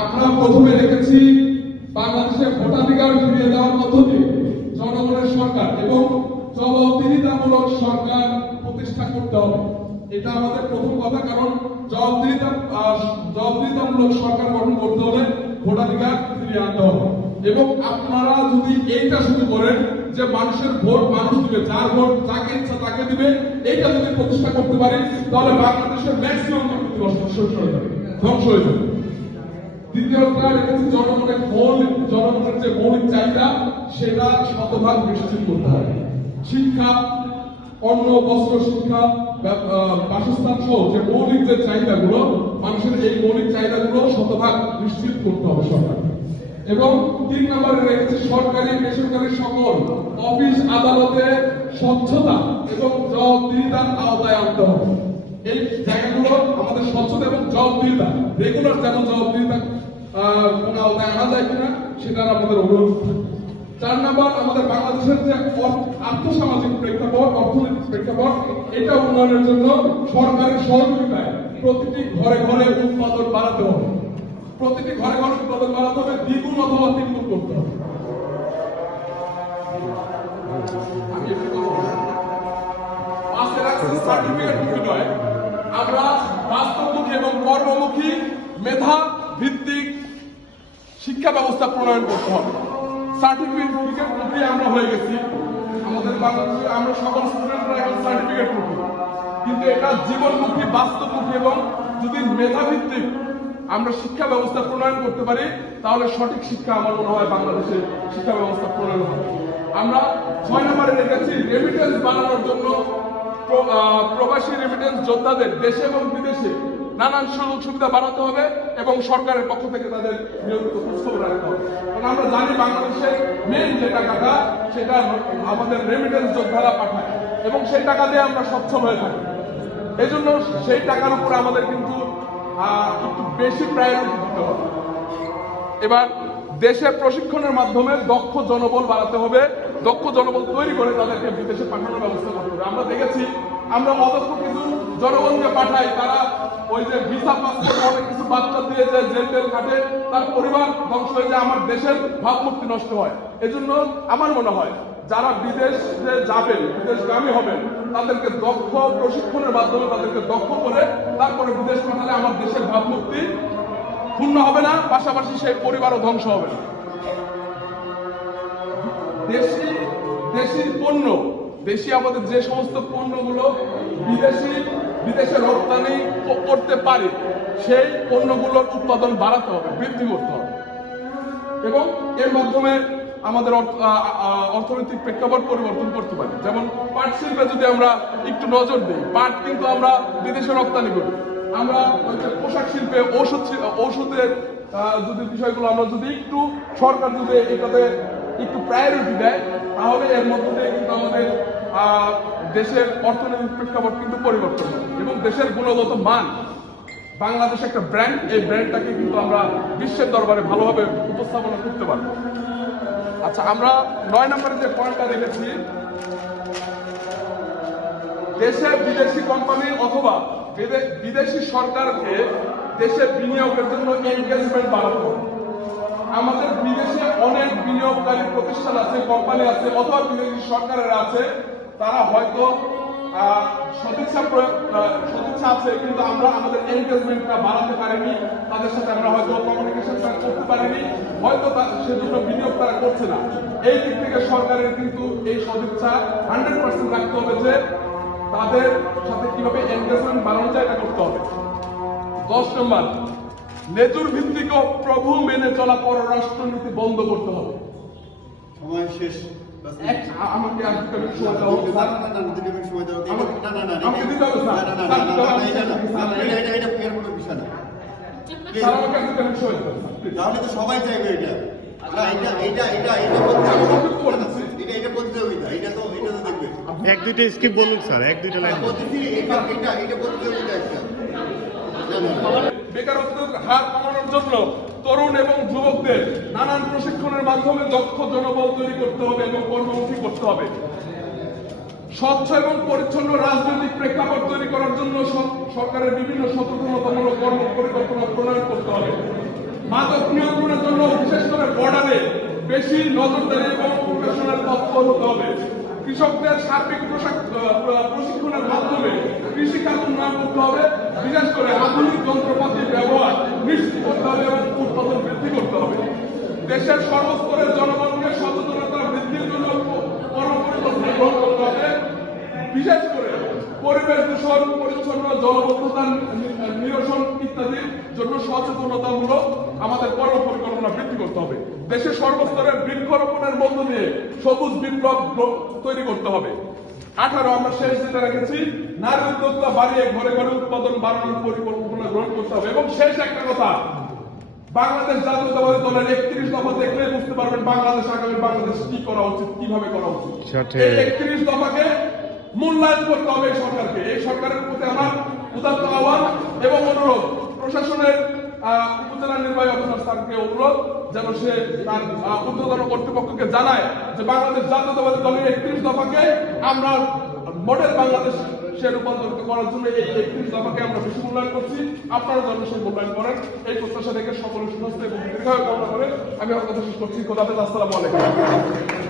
আমরা প্রথমে দেখেছি বাংলাদেশে ভোটাধিকার ফিরিয়ে দেওয়ার পদ্ধতি জনগণের সরকার এবং জবাবদিহিতামূলক সরকার প্রতিষ্ঠা করতে হবে। এটা আমাদের প্রথম কথা, কারণ জবাবদিহিতা জবাবদিহিতামূলক সরকার গঠন করতে হলে ভোটাধিকার ফিরিয়ে আনতে হবে। এবং আপনারা যদি এইটা শুরু করেন যে মানুষের ভোট মানুষ দিবে, যার ভোট যাকে ইচ্ছা তাকে দিবে, এইটা যদি প্রতিষ্ঠা করতে পারি তাহলে বাংলাদেশের ম্যাক্সিমাম ধ্বংস হয়ে যাবে জনগণের জনগণের যে মৌলিক চাহিদা, সেটা শতভাগ নিশ্চিত করতে হবে। শিক্ষা, অন্ন, বস্ত্র, শিক্ষা বাসস্থান সহ যে মৌলিক যে চাহিদাগুলো, মানুষের এই মৌলিক চাহিদাগুলো শতভাগ নিশ্চিত করতে হবে সরকার এবং তিন নম্বরে রেখেছে সরকারি বেসরকারি সকল অফিস আদালতে স্বচ্ছতা এবং জবাবদিহিতার আওতায় আনতে হবে। এই জায়গাগুলো আমাদের স্বচ্ছতা এবং জবাবদিহিতা রেগুলার যেন জবাবদিহিতা কোন আওতায় আনা যায় কিনা সেটার আমাদের অনুরোধ চার নম্বর, আমাদের বাংলাদেশের যে আর্থসামাজিক প্রেক্ষাপট, অর্থনৈতিক প্রেক্ষাপট, এটা উন্নয়নের জন্য সরকারের সহযোগিতায় প্রতিটি ঘরে ঘরে উৎপাদন বাড়াতে হবে। প্রতিটি ঘরে ঘরে উৎপাদন বাড়াতে হবে দ্বিগুণ অথবা তিনগুণ করতে হবে। আমরা বাস্তবমুখী এবং কর্মমুখী মেধা ভিত্তিক শিক্ষা ব্যবস্থা প্রণয়ন করতে হবে। সার্টিফিকেট মুখী আমরা হয়ে গেছি। আমাদের বাংলাদেশে আমরা সকল স্টুডেন্টরা এখন সার্টিফিকেট মুখী কিন্তু এটা জীবনমুখী বাস্তবমুখী এবং যদি মেধা ভিত্তিক আমরা শিক্ষা ব্যবস্থা প্রণয়ন করতে পারি, তাহলে সঠিক শিক্ষা আমার মনে হয় বাংলাদেশের শিক্ষা ব্যবস্থা প্রণয়ন হবে। আমরা ছয় নম্বরে রেখেছি রেমিটেন্স বাড়ানোর জন্য প্রবাসী রেমিটেন্স যোদ্ধাদের দেশে এবং বিদেশে নানান সুযোগ সুবিধা বাড়াতে হবে এবং সরকারের পক্ষ থেকে তাদের নিয়মিত খোঁজখবর রাখতে হবে। কারণ আমরা জানি বাংলাদেশের মেন যে টাকাটা, সেটা আমাদের রেমিটেন্স যোদ্ধারা পাঠায় এবং সেই টাকা দিয়ে আমরা সচ্ছল হয়ে থাকি। এই জন্য সেই টাকার উপরে আমাদের কিন্তু একটু বেশি প্রায়োরিটি দিতে হবে। এবার দেশে প্রশিক্ষণের মাধ্যমে দক্ষ জনবল বাড়াতে হবে। দক্ষ জনবল তৈরি করে তাদেরকে বিদেশে পাঠানোর ব্যবস্থা করতে হবে। আমরা দেখেছি, আমরা অদক্ষ কিছু জনগণকে পাঠাই। তারা ওই যে ভিসা পাসপোর্ট অনেক কিছু বাচ্চা দিয়ে যে জেল টেল খাটে। তার পরিবার ধ্বংস হয়ে যায়, আমার দেশের ভাবমূর্তি নষ্ট হয়। এজন্য আমার মনে হয়, যারা বিদেশে যাবেন, বিদেশগামী হবেন তাদেরকে দক্ষ প্রশিক্ষণের মাধ্যমে তাদেরকে দক্ষ করে তারপরে বিদেশ পাঠালে আমার দেশের ভাবমূর্তি পূর্ণ হবে না, পাশাপাশি সেই পরিবারও ধ্বংস হবে না। দেশি দেশি পণ্য, দেশি আমাদের যে সমস্ত পণ্যগুলো বিদেশি, বিদেশে রপ্তানি করতে পারে, সেই পণ্যগুলোর উৎপাদন বাড়াতে হবে, বৃদ্ধি করতে হবে। এবং এর মাধ্যমে আমাদের অর্থনৈতিক প্রেক্ষাপট পরিবর্তন করতে পারি। যেমন পাট শিল্পে যদি আমরা একটু নজর দিই, পাট কিন্তু আমরা বিদেশে রপ্তানি করি। আমরা পোশাক শিল্পে ঔষধ ঔষধের যদি বিষয়গুলো আমরা যদি একটু, সরকার যদি এটাতে একটু প্রায়োরিটি দেয়, তাহলে এর মধ্যে দিয়ে কিন্তু আমাদের দেশের অর্থনৈতিক প্রেক্ষাপট কিন্তু পরিবর্তন হবে এবং দেশের গুণগত মান। বাংলাদেশ একটা ব্র্যান্ড এই ব্র্যান্ডটাকে কিন্তু আমরা বিশ্বের দরবারে ভালোভাবে উপস্থাপনা করতে পারব। আচ্ছা আমরা নয় নম্বরে যে পয়েন্টটা রেখেছি দেশে বিদেশি কোম্পানি অথবা বিদেশি সরকারকে দেশে বিনিয়োগের জন্য এনগেজমেন্ট হবে। আমাদের বিদেশে অনেক বিনিয়োগকারী প্রতিষ্ঠান আছে, কোম্পানি আছে, অথবা বিদেশি সরকারের আছে, তারা হয়তো সদিচ্ছা সদিচ্ছা আছে, কিন্তু আমরা আমাদের বাড়াতে পারিনি। তাদের সাথে আমরা হয়তো করতে পারিনি। হয়তো তা- সেজন্য বিনিয়োগ তারা করছে না। এই দিক থেকে সরকারের কিন্তু এই সদিচ্ছা হান্ড্রেড পার্সেন্ট রাখতে হবে যে তাদের সাথে কীভাবে এনগেজমেন্ট বাড়ানো যায় এটা করতে হবে। দশ নম্বর নেতুর ভিত্তিক প্রভু মেনে চলা পররাষ্ট্রনীতি বন্ধ করতে হবে। সময় শেষ। আমাকে সময় সময় দাও। না, না, না, আমাকে দিতে হবে, না, না, না, না, না, এটা এটা- এর কোনো বিষয় না। তাহলে তো সবাই চাইবে এটা না, এটা এটা এটা এটা বলতে আমি অপেক্ষা করতেছি। এটা এটা প্রতিযোগিতা এটা তো এটা তো দেখবে এক দুইটা স্কিপ বলুন স্যার এক দুইটা লাইন বলুন। এটা এটা এটা প্রতিযোগিতা একটা না, না, না। বেকারত্বের হার কমানোর জন্য তরুণ এবং যুবকদের মাধ্যমে দক্ষ জনবল তৈরি করতে হবে এবং কর্মমুখী করতে হবে। স্বচ্ছ এবং পরিচ্ছন্ন রাজনৈতিক প্রেক্ষাপট তৈরি করার জন্য সরকারের বিভিন্ন সচেতনতামূলক কর্ম পরিকল্পনা প্রণয়ন করতে হবে। মাদক নিয়ন্ত্রণের জন্য বিশেষ করে বর্ডারে বেশি নজরদারি এবং প্রশাসনের তৎপর হতে হবে। কৃষকদের সার্বিক প্রশিক্ষণের মাধ্যমে কৃষিকাজ উন্নয়ন করতে হবে। বিশেষ করে আধুনিক যন্ত্রপাতির ব্যবহার নিশ্চিত করতে হবে এবং উৎপাদন বৃদ্ধি করতে হবে। দেশের সর্বস্তরের জনগণকে সচেতনতা বৃদ্ধির জন্য কর্মপরিকল্পনা গ্রহণ করতে হবে। বিশেষ করে পরিবেশ দূষণ, পরিচ্ছন্ন জলবদ্ধতা নিরসন ইত্যাদির জন্য সচেতনতামূলক আমাদের কর্ম পরিকল্পনা বৃদ্ধি করতে হবে। দেশের সর্বস্তরে বৃক্ষরোপণের মধ্য দিয়ে সবুজ বিপ্লব তৈরি করতে হবে। আঠারো, আমরা শেষ যেটা রেখেছি নারী উদ্যোক্তা বাড়িয়ে ঘরে ঘরে উৎপাদন বাড়ানোর পরিকল্পনা গ্রহণ করতে হবে। এবং শেষ একটা কথা বাংলাদেশ জাতীয়তাবাদী দলের একত্রিশ দফা দেখলে বুঝতে পারবেন বাংলাদেশ আগামী বাংলাদেশ কি করা উচিত কীভাবে করা উচিত। একত্রিশ দফাকে মূল্যায়ন করতে হবে এই সরকারকে। এই সরকারের প্রতি আমার উদাত্ত আহ্বান এবং অনুরোধ। প্রশাসনের উপজেলা নির্বাহী অফিসার স্যারকে অনুরোধ যেন সে তার ঊর্ধ্বতন কর্তৃপক্ষকে জানায় যে বাংলাদেশ জাতীয়তাবাদী দলের একত্রিশ দফাকে আমরা মডেল বাংলাদেশ সে রূপান্তরিত করার জন্য এই একত্রিশ দফাকে আমরা বেশি মূল্যায়ন করছি। আপনারা যেন সেই মূল্যায়ন করেন, এই প্রত্যাশা থেকে সকলের সুস্বাস্থ্য এবং দীর্ঘায়ু কামনা করে আমি আপনাদের শেষ করছি। কোথাতে রাস্তা আলাইকুম।